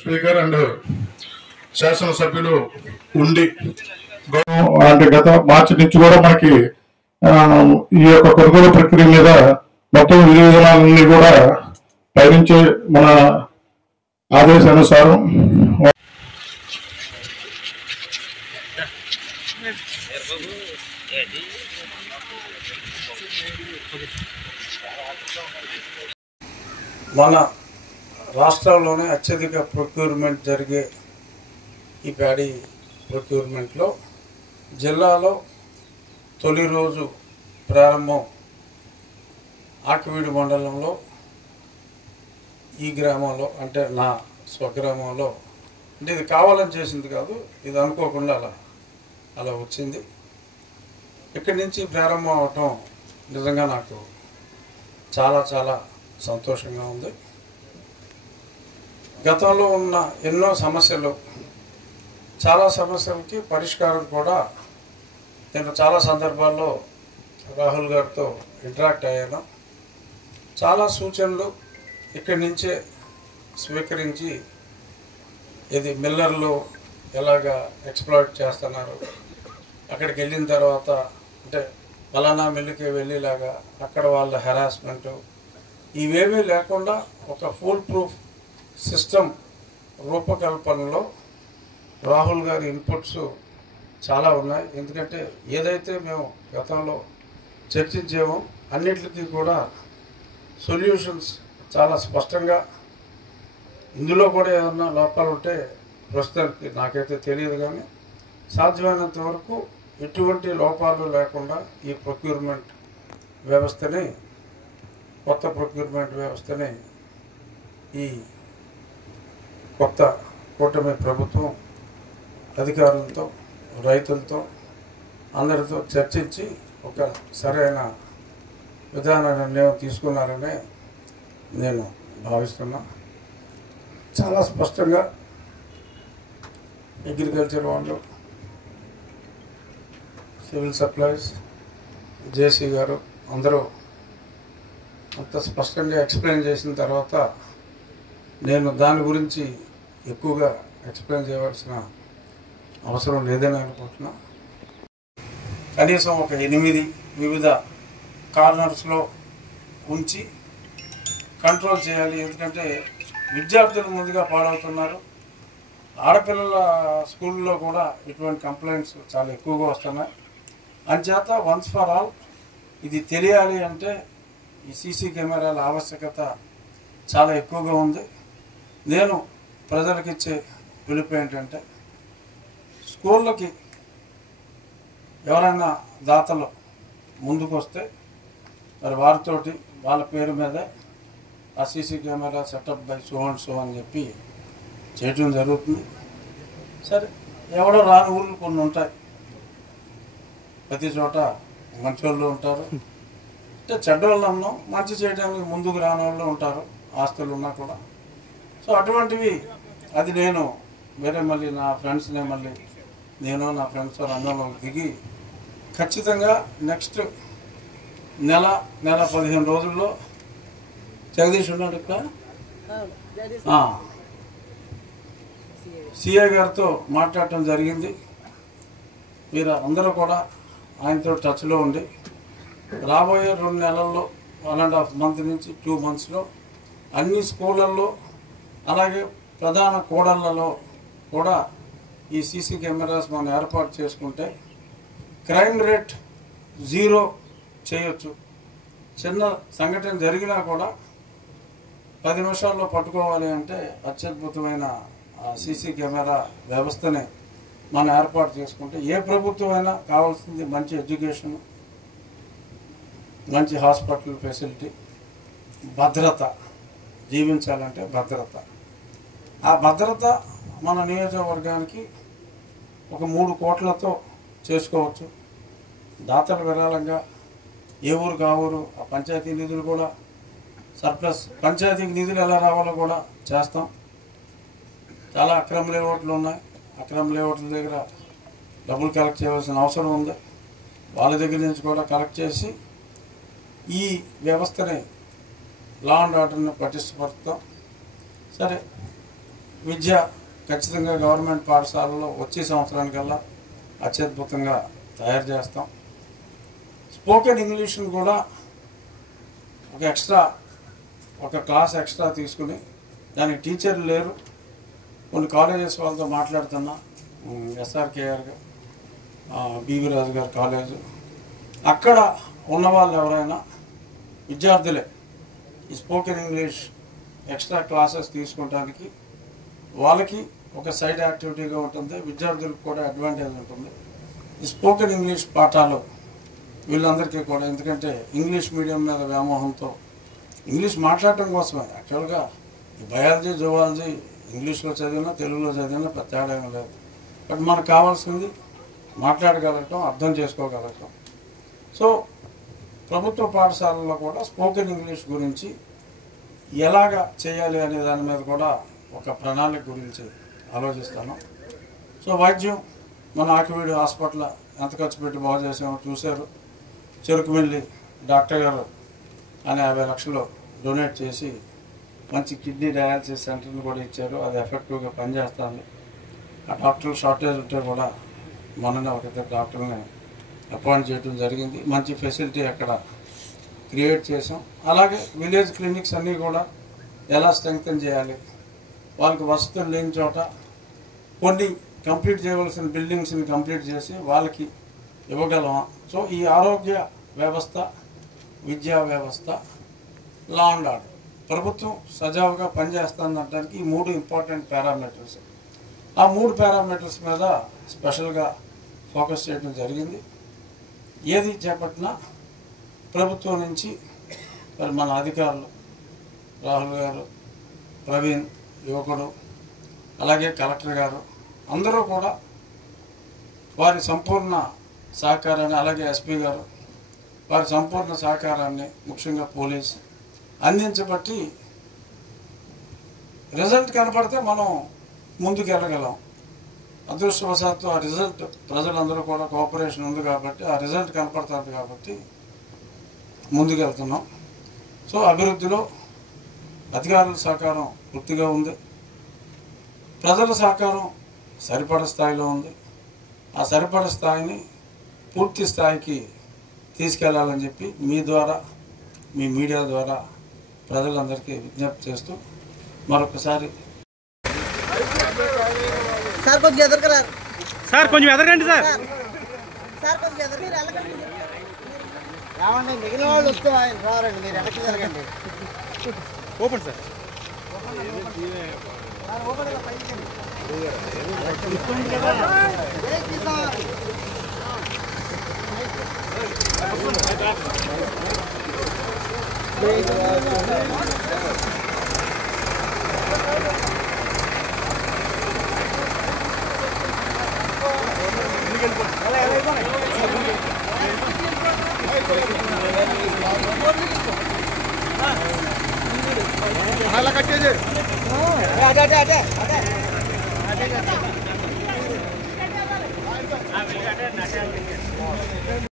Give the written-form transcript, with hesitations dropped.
Speaker and శాసనసభ్యులు ఉండి అంటే గత మార్చి నుంచి కూడా మనకి ఈ యొక్క కొనుగోలు ప్రక్రియ మీద మొత్తం విధి విధానాలన్నీ కూడా పయనించే మన ఆదేశానుసారం మన రాష్ట్రంలోనే అత్యధిక ప్రొక్యూర్మెంట్ జరిగే ఈ ప్యాడీ ప్రొక్యూర్మెంట్లో జిల్లాలో తొలి రోజు ప్రారంభం ఆకివీడు మండలంలో ఈ గ్రామంలో అంటే నా స్వగ్రామంలో అంటే ఇది కావాలని చేసింది కాదు, ఇది అనుకోకుండా అలా వచ్చింది. ఇక్కడి నుంచి ప్రారంభం అవటం నిజంగా నాకు చాలా చాలా సంతోషంగా ఉంది. గతంలో ఉన్న ఎన్నో సమస్యలు, చాలా సమస్యలకి పరిష్కారం కూడా నేను చాలా సందర్భాల్లో రాహుల్ గారితో ఇంటరాక్ట్ అయ్యాను. చాలా సూచనలు ఇక్కడి నుంచే స్వీకరించి ఇది మిల్లర్లు ఎలాగా ఎక్స్ప్లాయిట్ చేస్తున్నారు, అక్కడికి వెళ్ళిన తర్వాత అంటే ఫలానా మిల్లుకి వెళ్ళేలాగా అక్కడ వాళ్ళ హెరాస్మెంటు ఇవేమీ లేకుండా ఒక ఫుల్ ప్రూఫ్ సిస్టమ్ రూపకల్పనలో రాహుల్ గారి ఇన్పుట్స్ చాలా ఉన్నాయి. ఎందుకంటే ఏదైతే మేము గతంలో చర్చించామో అన్నిటికీ కూడా సొల్యూషన్స్ చాలా స్పష్టంగా, ఇందులో కూడా ఏదన్నా లోపాలు ఉంటే ప్రస్తుతానికి నాకైతే తెలియదు, కానీ సాధ్యమైనంత వరకు ఎటువంటి లోపాలు లేకుండా ఈ ప్రొక్యూర్మెంట్ వ్యవస్థని, కొత్త ప్రొక్యూర్మెంట్ వ్యవస్థని ఈ కొత్త కూటమి ప్రభుత్వం అధికారులతో, రైతులతో అందరితో చర్చించి ఒక సరైన విధాన నిర్ణయం తీసుకున్నారనే నేను భావిస్తున్నా. చాలా స్పష్టంగా అగ్రికల్చర్ వాళ్ళు, సివిల్ సప్లైస్, జేసీ గారు అందరూ అంత స్పష్టంగా ఎక్స్ప్లెయిన్ చేసిన తర్వాత నేను దాని గురించి ఎక్కువగా ఎక్స్ప్లెయిన్ చేయవలసిన అవసరం లేదని అనుకుంటున్నా. కనీసం ఒక 8 వివిధ కార్నర్స్లో ఉంచి కంట్రోల్ చేయాలి. ఎందుకంటే విద్యార్థులు ముందుగా పాడవుతున్నారు. ఆడపిల్లల స్కూల్లో కూడా ఇటువంటి కంప్లైంట్స్ చాలా ఎక్కువగా వస్తున్నాయి. అంచేత వన్స్ ఫర్ ఆల్ ఇది తెలియాలి అంటే ఈ సీసీ కెమెరాల ఆవశ్యకత చాలా ఎక్కువగా ఉంది. నేను ప్రజలకు ఇచ్చే పిలుపు ఏంటంటే, స్కూళ్ళకి ఎవరైనా దాతలు ముందుకు వస్తే మరి వారితోటి వాళ్ళ పేరు మీదే ఆ CC camera setup by so and so అని చెప్పి చేయటం జరుగుతుంది. సరే, ఎవడో రాని ఊళ్ళు కొన్ని ఉంటాయి, ప్రతి చోట మంచి వాళ్ళు ఉంటారు, అంటే చెడ్డవాళ్ళు అన్నాం, మంచి చేయడానికి ముందుకు రాని వాళ్ళు ఉంటారు, ఆస్తులు ఉన్నా కూడా. సో అటువంటివి అది నేను వేరే మళ్ళీ నా ఫ్రెండ్స్నే మళ్ళీ నేను నా ఫ్రెండ్స్ రంగంలోకి దిగి ఖచ్చితంగా నెక్స్ట్ నెల 15 రోజుల్లో జగదీష్ ఉన్నాడు ఇక్కడ, సిఐ గారితో మాట్లాడటం జరిగింది. మీరు అందరూ కూడా ఆయనతో టచ్లో ఉండి రాబోయే 2 నెలల్లో 1.5 మంత్ నుంచి 2 మంత్స్లో అన్ని స్కూళ్ళల్లో అలాగే ప్రధాన కూడళ్లలో కూడా ఈ సీసీ కెమెరాస్ మనం ఏర్పాటు చేసుకుంటే క్రైమ్ రేట్ 0 చేయొచ్చు. చిన్న సంఘటన జరిగినా కూడా 10 నిమిషాల్లో పట్టుకోవాలి అంటే అత్యద్భుతమైన సీసీ కెమెరా వ్యవస్థని మనం ఏర్పాటు చేసుకుంటే ఏ ప్రభుత్వం అయినా కావాల్సింది మంచి ఎడ్యుకేషన్, మంచి హాస్పిటల్ ఫెసిలిటీ, భద్రత. జీవించాలంటే భద్రత. ఆ భద్రత మన నియోజకవర్గానికి ఒక 3 కోట్లతో చేసుకోవచ్చు. దాతల విరాళంగా ఏ ఊరు ఆ ఊరు ఆ పంచాయతీ నిధులు కూడా సర్ప్లస్, పంచాయతీకి నిధులు ఎలా రావాలో కూడా చేస్తాం. చాలా అక్రమ లేఅవుట్లు ఉన్నాయి. అక్రమ లేఅవుట్ల దగ్గర డబ్బులు కలెక్ట్ చేయవలసిన అవసరం ఉంది. వాళ్ళ దగ్గర నుంచి కూడా కలెక్ట్ చేసి ఈ వ్యవస్థని, లా అండ్ ఆర్డర్ని పటిష్టపరుస్తాం. సరే, విద్య ఖచ్చితంగా గవర్నమెంట్ పాఠశాలలో వచ్చే సంవత్సరానికల్లా అత్యద్భుతంగా తయారు చేస్తాం. స్పోకెన్ ఇంగ్లీష్ని కూడా ఒక క్లాస్ ఎక్స్ట్రా తీసుకుని, దానికి టీచర్లు లేరు, కొన్ని కాలేజెస్ వాళ్ళతో మాట్లాడుతున్నా, ఎస్ఆర్కేఆర్ బీవీ రాజు గారి కాలేజు, అక్కడ ఉన్నవాళ్ళు ఎవరైనా విద్యార్థులే ఈ స్పోకెన్ ఇంగ్లీష్ ఎక్స్ట్రా క్లాసెస్ తీసుకోవడానికి వాళ్ళకి ఒక సైడ్ యాక్టివిటీగా ఉంటుంది, విద్యార్థులకు కూడా అడ్వాంటేజ్ ఉంటుంది. ఈ స్పోకెన్ ఇంగ్లీష్ పాఠాలు వీళ్ళందరికీ కూడా, ఎందుకంటే ఇంగ్లీష్ మీడియం మీద వ్యామోహంతో ఇంగ్లీష్ మాట్లాడటం కోసమే. యాక్చువల్గా బయాలజీ, జువాలజీ ఇంగ్లీష్లో చదివినా తెలుగులో చదివినా పెద్ద తేడా ఏమీ లేదు. బట్ మనకు కావాల్సింది మాట్లాడగలగటం, అర్థం చేసుకోగలగటం. సో ప్రభుత్వ పాఠశాలల్లో కూడా స్పోకెన్ ఇంగ్లీష్ గురించి ఎలాగా చేయాలి అనే దాని మీద కూడా ఒక ప్రణాళిక గురించి ఆలోచిస్తాను. సో వైద్యం, మన ఆకివీడు హాస్పిటల్ ఎంత ఖర్చు పెట్టి బాగు చేసామో చూశారు. చెరుకుమిల్లి డాక్టర్ గారు అని 50 లక్షలు డొనేట్ చేసి మంచి కిడ్నీ డయాలసిస్ సెంటర్ని కూడా ఇచ్చారు. అది ఎఫెక్టివ్గా పనిచేస్తుంది. ఆ డాక్టర్లు షార్టేజ్ ఉంటే కూడా మొన్ననే ఒక 2 డాక్టర్ని అపాయింట్ చేయడం జరిగింది. మంచి ఫెసిలిటీ అక్కడ క్రియేట్ చేసాం. అలాగే విలేజ్ క్లినిక్స్ అన్నీ కూడా ఎలా స్ట్రెంగ్తన్ చేయాలి, వాళ్ళకి వసతులు లేని చోట కొన్ని కంప్లీట్ చేయవలసిన బిల్డింగ్స్ని కంప్లీట్ చేసి వాళ్ళకి ఇవ్వగలమా. సో ఈ ఆరోగ్య వ్యవస్థ, విద్యా వ్యవస్థ, లా అండ్ ఆర్డర్, ప్రభుత్వం సజావుగా పనిచేస్తుందనడానికి ఈ 3 ఇంపార్టెంట్ పారామీటర్స్. ఆ 3 పారామీటర్స్ మీద స్పెషల్గా ఫోకస్ చేయడం జరిగింది. ఏది చేపట్టినా ప్రభుత్వం నుంచి మరి మన అధికారులు, రాహుల్ గారు, ప్రవీణ్ యువకుడు, అలాగే కలెక్టర్ గారు అందరూ కూడా వారి సంపూర్ణ సహకారాన్ని, అలాగే ఎస్పీ గారు వారి సంపూర్ణ సహకారాన్ని, ముఖ్యంగా పోలీస్ అందించబట్టి రిజల్ట్ కనపడితే మనం ముందుకు వెళ్ళగలం. అదృష్టవశాత్తు ఆ రిజల్ట్ ప్రజలందరూ కూడా కోఆపరేషన్ ఉంది కాబట్టి, ఆ రిజల్ట్ కనపడుతుంది కాబట్టి ముందుకు వెళ్తున్నాం. సో అభివృద్ధిలో అధికారుల సహకారం పూర్తిగా ఉంది, ప్రజల సహకారం సరిపడ స్థాయిలో ఉంది. ఆ సరిపడ స్థాయిని పూర్తి స్థాయికి తీసుకెళ్లాలని చెప్పి మీ ద్వారా, మీ మీడియా ద్వారా ప్రజలందరికీ విజ్ఞప్తి చేస్తూ మరొకసారి సార్ కొంచెం ఎదరకరా సార్, కొంచెం ఎదరకండి సార్. సార్ కొంచెం ఎదర, మీరు వెళ్ళకండి. రావండి, మిగిలిన వాళ్ళు వస్తే ఆయన రారండి, మీరు వెనక్కి జరగండి. Open sir. ఓపెన్ ఇలా పైకి అలా కట్టేది. అదే